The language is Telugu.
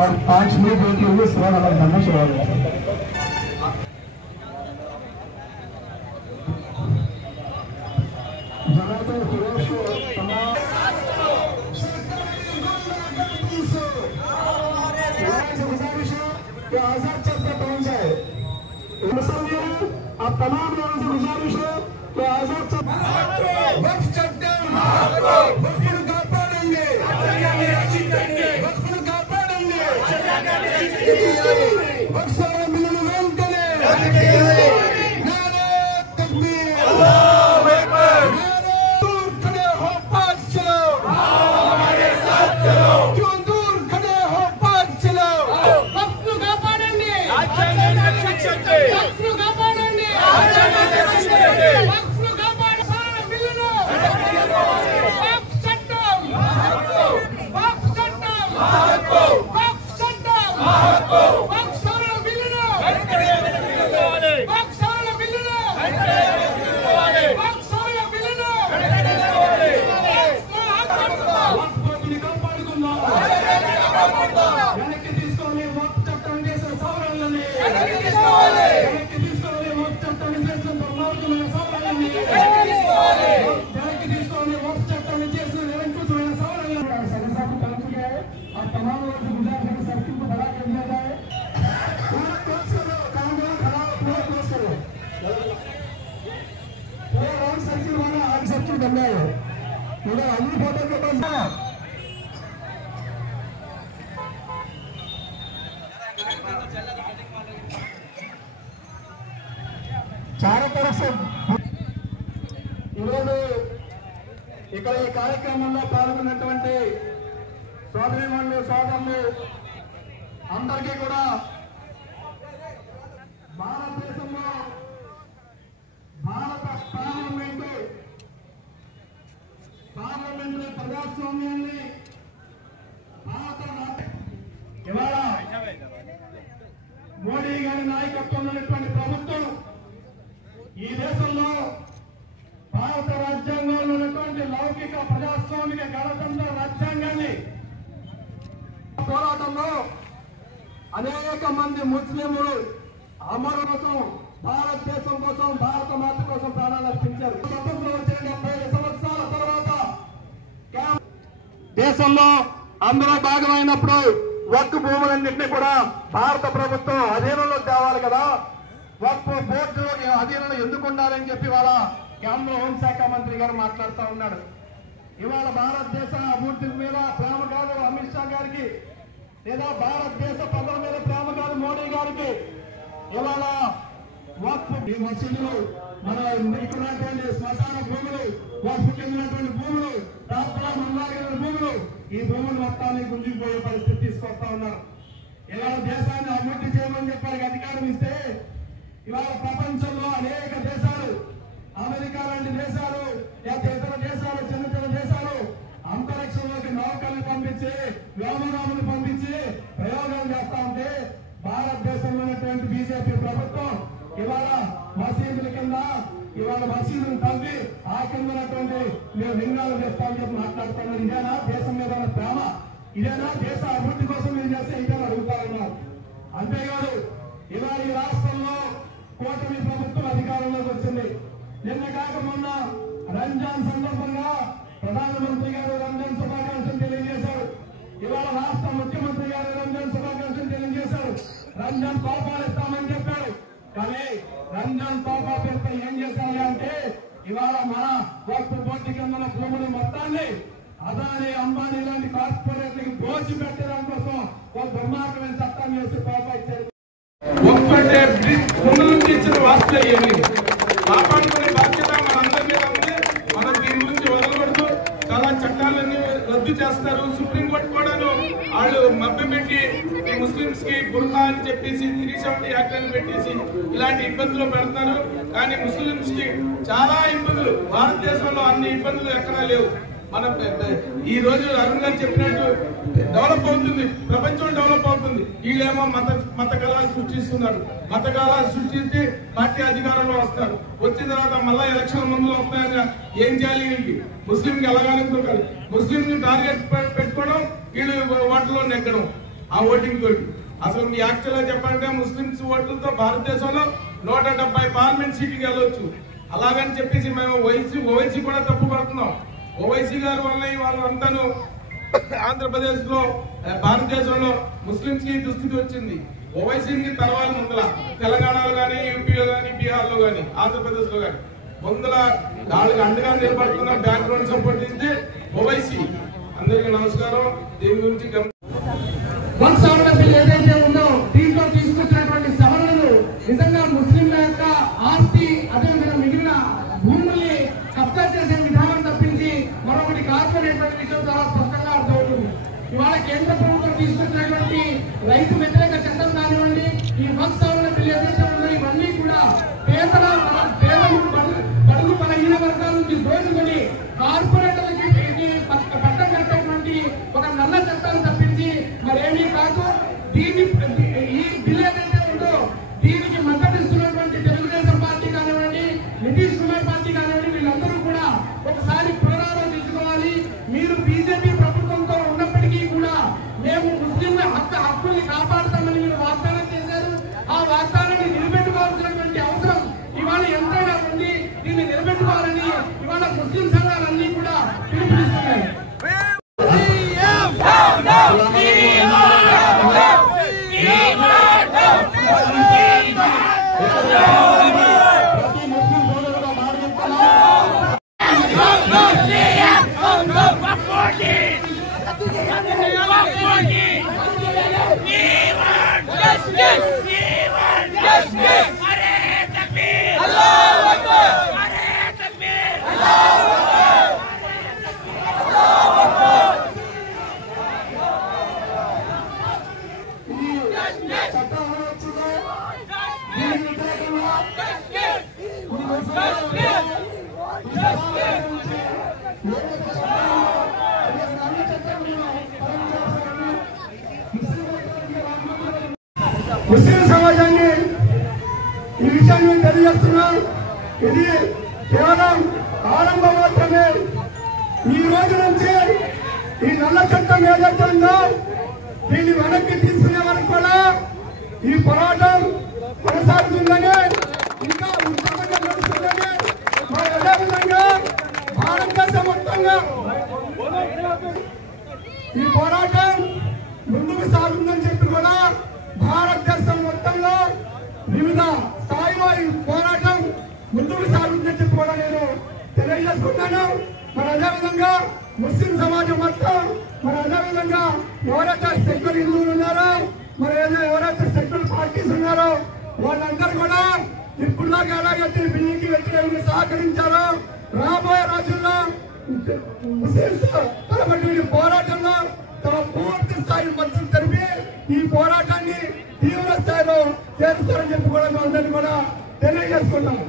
और 5 में बेटी हुई सेवा नंबर करना शुरू हो गया। आजाद चर्चा पहुंच जाए आप तमाम लोगों से गुजारिश है कि आजाद वक्फ चट्टा कापाड़ेंगे वक्फ कापाड़ेंगे वक्फ सारा मिलन करें करना है पूरा अली फोटो के पास चारों तरफ से ఇక్కడ ఈ కార్యక్రమంలో పాల్గొన్నటువంటి సోదరీమణులు సోదరులు అందరికీ కూడా భారతదేశంలో భారత పార్లమెంటు ప్రజాస్వామ్యాన్ని ఇవాళ మోడీ గారి నాయకత్వంలో ఉన్నటువంటి ప్రభుత్వం ఈ దేశంలో భారత రాజ్యాంగంలో ఉన్నటువంటి లౌకిక ప్రజాస్వామిక గణతంత్ర రాజ్యాంగాన్ని పోరాటంలో అనేక మంది ముస్లింలు అమరు కోసం భారతదేశం కోసం భారత మాత కోసం ప్రాణాలు అర్పించారు. స్వతంత్రం వచ్చిన 75 సంవత్సరాల తర్వాత దేశంలో అందులో భాగమైనప్పుడు వక్ఫ్ భూములన్నింటినీ కూడా భారత ప్రభుత్వం అధీనంలో తేవాలి కదా, వక్ఫ్ బోర్డు అధీనంలో ఎందుకు ఉండాలని చెప్పి వాళ్ళ కేంద్ర హోంశాఖ మంత్రి గారు మాట్లాడుతూ ఉన్నాడు. ఇవాళ భారతదేశ అభివృద్ధి మీద ప్రేమ కాదు అమిత్ షా గారికి, లేదా భారతదేశ ప్రజల మీద ప్రేమ కాదు మోడీ గారికి. ఇవాళ వక్ఫ్ మసీదులు, మన ఇక్కడున్నటువంటి శ్మశాన భూములు, వక్ఫ్ చెందినటువంటి భూములు, రాష్ట్రాల మండలాల భూములు, ఈ భూములు మొత్తాన్ని గుంజుకుపోయే పరిస్థితి తీసుకొస్తా ఉన్నారు. ఇవాళ దేశాన్ని అభివృద్ధి చేయమని చెప్పడానికి అధికారం ఇస్తే ఇవాళ ప్రపంచంలో అనేక దేశాలు, అమెరికా లాంటి దేశాలు, ఇతర దేశాలు, చిన్న చిన్న దేశాలు అంతరిక్షంలోకి నౌకల్ని పంపించి వ్యోమగాములు పంపించి ప్రయోగాలు చేస్తా ఉంటే భారతదేశంలో ఉన్నటువంటి బీజేపీ ప్రభుత్వం ఇవాళ మసీదుల కింద ఇవాళ మసీదును తవ్వి ఆ కింద ఉన్నటువంటి మేము లింగాలు చేస్తామని చెప్పి మాట్లాడుతున్నారు. ఇదేనా దేశం మీద ప్రేమ? ఇదేనా దేశ అభివృద్ధి కోసం మీరు చేస్తే ఇదేనా అడుగుతా ఉన్నారు. అంతేకాదు ఇవాళ ఈ రాష్ట్రంలో కూటమి ప్రభుత్వం అధికారంలోకి వచ్చింది. నిన్న కాక మొన్న రంజాన్ సందర్భంగా ప్రధానమంత్రి గారు రంజాన్ శుభాకాంక్షలు తెలియజేశారు. ఇవాళ రాష్ట్ర ముఖ్యమంత్రి గారు రంజాన్ శుభాకాంక్షలు తెలియజేశారు. రంజాన్ తోఫాలు ఇస్తామని చెప్పారు. కానీ రంజాన్ తోఫా పేరుతో ఏం చేశారు అంటే ఇవాళ మన వక్ఫ్ బోర్డు కింద భూములు మొత్తాన్ని అదానీ అంబానీ లాంటి కార్పొరేట్లకు దోచి పెట్టడం కోసం ఒక దుర్మార్గమైన చట్టాన్ని చేసి తోఫా ఇచ్చారు. ముందు నుంచి ఇచ్చిన వాస్తులు ఏమి కాపాడుకునే బాధ్యత మనందరి మీద ఉంది. మనం దీని గురించి వదలకూడదు. చాలా చట్టాలన్నీ రద్దు చేస్తారు. సుప్రీంకోర్టు కూడాను వాళ్ళు మభ్యపెట్టి ముస్లింస్ కి బుర్ఖా అని చెప్పేసి 370 యాక్ట్లను పెట్టేసి ఇలాంటి ఇబ్బందులు పెడతారు. కానీ ముస్లింస్ కి చాలా ఇబ్బందులు, భారతదేశంలో అన్ని ఇబ్బందులు ఎక్కడా లేవు. మన ఈ రోజు అరుణ్ గారు చెప్పినట్టు డెవలప్ అవుతుంది, ప్రపంచం డెవలప్ అవుతుంది. వీళ్ళేమో మత కళాలు సృష్టిస్తున్నారు. మత కళాలు సృష్టించి పార్టీ అధికారంలో వస్తారు. వచ్చిన తర్వాత మళ్ళా ఎలక్షన్ ముందు వస్తాయని ఏం చేయాలి? వీళ్ళకి ముస్లింకి ఎలాగానే దొరకాలి. ముస్లింని టార్గెట్ పెట్టుకోవడం, వీళ్ళు వాటిలో నెగ్గడం. ఆ ఓటింగ్ తోటి. అసలు మీ యాక్చువల్ గా చెప్పాలంటే ముస్లింస్ ఓట్లతో భారతదేశంలో 170 పార్లమెంట్ సీట్కి వెళ్ళొచ్చు. అలాగని చెప్పేసి మేము ఓవైసీ కూడా తప్పు పడుతున్నాం. ఓవైసీ గారి వల్ల వాళ్ళంతాను ఆంధ్రప్రదేశ్ లో భారతదేశంలో ముస్లింస్ కి దుస్థితి వచ్చింది. ఓవైసీకి తర్వాల ముందల తెలంగాణలో కానీ, యూపీలో కానీ, బీహార్ లో కానీ, ఆంధ్రప్రదేశ్ లో కానీ ముందల వాళ్ళకి అండగా నిలబడుతున్న బ్యాక్గ్రౌండ్ సపోర్ట్ ఇస్తే ఓవైసీ. అందరికీ నమస్కారం. దీని గురించి వక్ఫ్ సవరణ బిల్ ఏదైతే ఉందో దీంట్లో తీసుకొచ్చినటువంటి సవరణలు నిజంగా ముస్లింల యొక్క ఆస్తి అదేవిధంగా మిగిలిన భూముల్ని కబ్జా చేసే విధానం తప్పించి మరొకటి కాదు అనేటువంటి విషయం చాలా స్పష్టంగా అర్థమవుతుంది. ఇవాళ కేంద్ర ప్రభుత్వం తీసుకొచ్చినటువంటి రైతు వ్యతిరేక చట్టం కానివ్వండి, ఈ వక్ఫ్ సవరణ బిల్ ఏదైతే ఉందో ఇవన్నీ కూడా పేదలు బడుగు బలహీన వర్గాల నుంచి దోచుకొని కార్పొరేటర్లకి పట్టం కట్టేటువంటి ఒక నల్ల చట్టాన్ని తప్పించి మరేమీ కాదు. ఈ బిల్ ఏదైతే ఉందో దీనికి మద్దతు ఇస్తున్నటువంటి తెలుగుదేశం పార్టీ కానివ్వండి, నితీష్ కుమార్ పార్టీ కానివ్వండి, వీళ్ళందరూ కూడా ఒకసారి పునరాలోచించుకోవాలి. మీరు బీజేపీ ప్రభుత్వంతో ఉన్నప్పటికీ కూడా మేము ముస్లింల హక్కుల్ని కాపాడుతామని మీరు వాగ్దానం చేశారు. ఆ వాగ్దానాన్ని నిలబెట్టుకోవాల్సినటువంటి అవసరం ఇవాళ ఎంతైనా ఉంది. దీన్ని నిలబెట్టుకోవాలని ఇవాళ ముస్లిం సంఘాలన్నీ కూడా పిలుపునిస్తున్నాయి. ముస్లిం సమాజాన్ని ఈ విషయాన్ని తెలియజేస్తున్నాం. ఇది కేవలం ఆరంభం మాత్రమే. ఈ రోజు నుంచి ఈ నల్ల చట్టం ఏదైతే ఉందో దీన్ని వెనక్కి తీసుకునే వరకు కూడా ఈ పోరాటం కొనసాగుతుందని, ఇంకా ఉత్సాహంగా నడుస్తుందని, అదేవిధంగా భారతదేశం మొత్తంగా ఈ పోరాటం ముందుకు సాగుతుందని చెప్పి కూడా భారతదేశం మొత్తంలో వివిధ స్థాయిలో ఈ పోరాటం ముందుకు సాగుతుందని చెప్పి కూడా నేను తెలియజేసుకుంటాను. మరి అదేవిధంగా ముస్లిం సమాజం మొత్తం, మరి అదేవిధంగా ఎవరైతే సెక్యులర్ హిందువులు ఉన్నారో, మరి ఎవరైతే సెక్యులర్ పార్టీస్ ఉన్నారో వాళ్ళందరూ కూడా ఇప్పుడుదాకా ఎలాగైతే బిల్లుకి వ్యతిరేకంగా సహకరించారో రాబోయే రోజుల్లో ముస్లింస్ తలబడి పోరాటంలో తమ పూర్తి స్థాయి మద్దతు తెలిపి ఈ పోరాటాన్ని తీవ్ర స్థాయిలో చేరుస్తారని చెప్పి కూడా అందరినీ కూడా తెలియజేసుకుంటాము.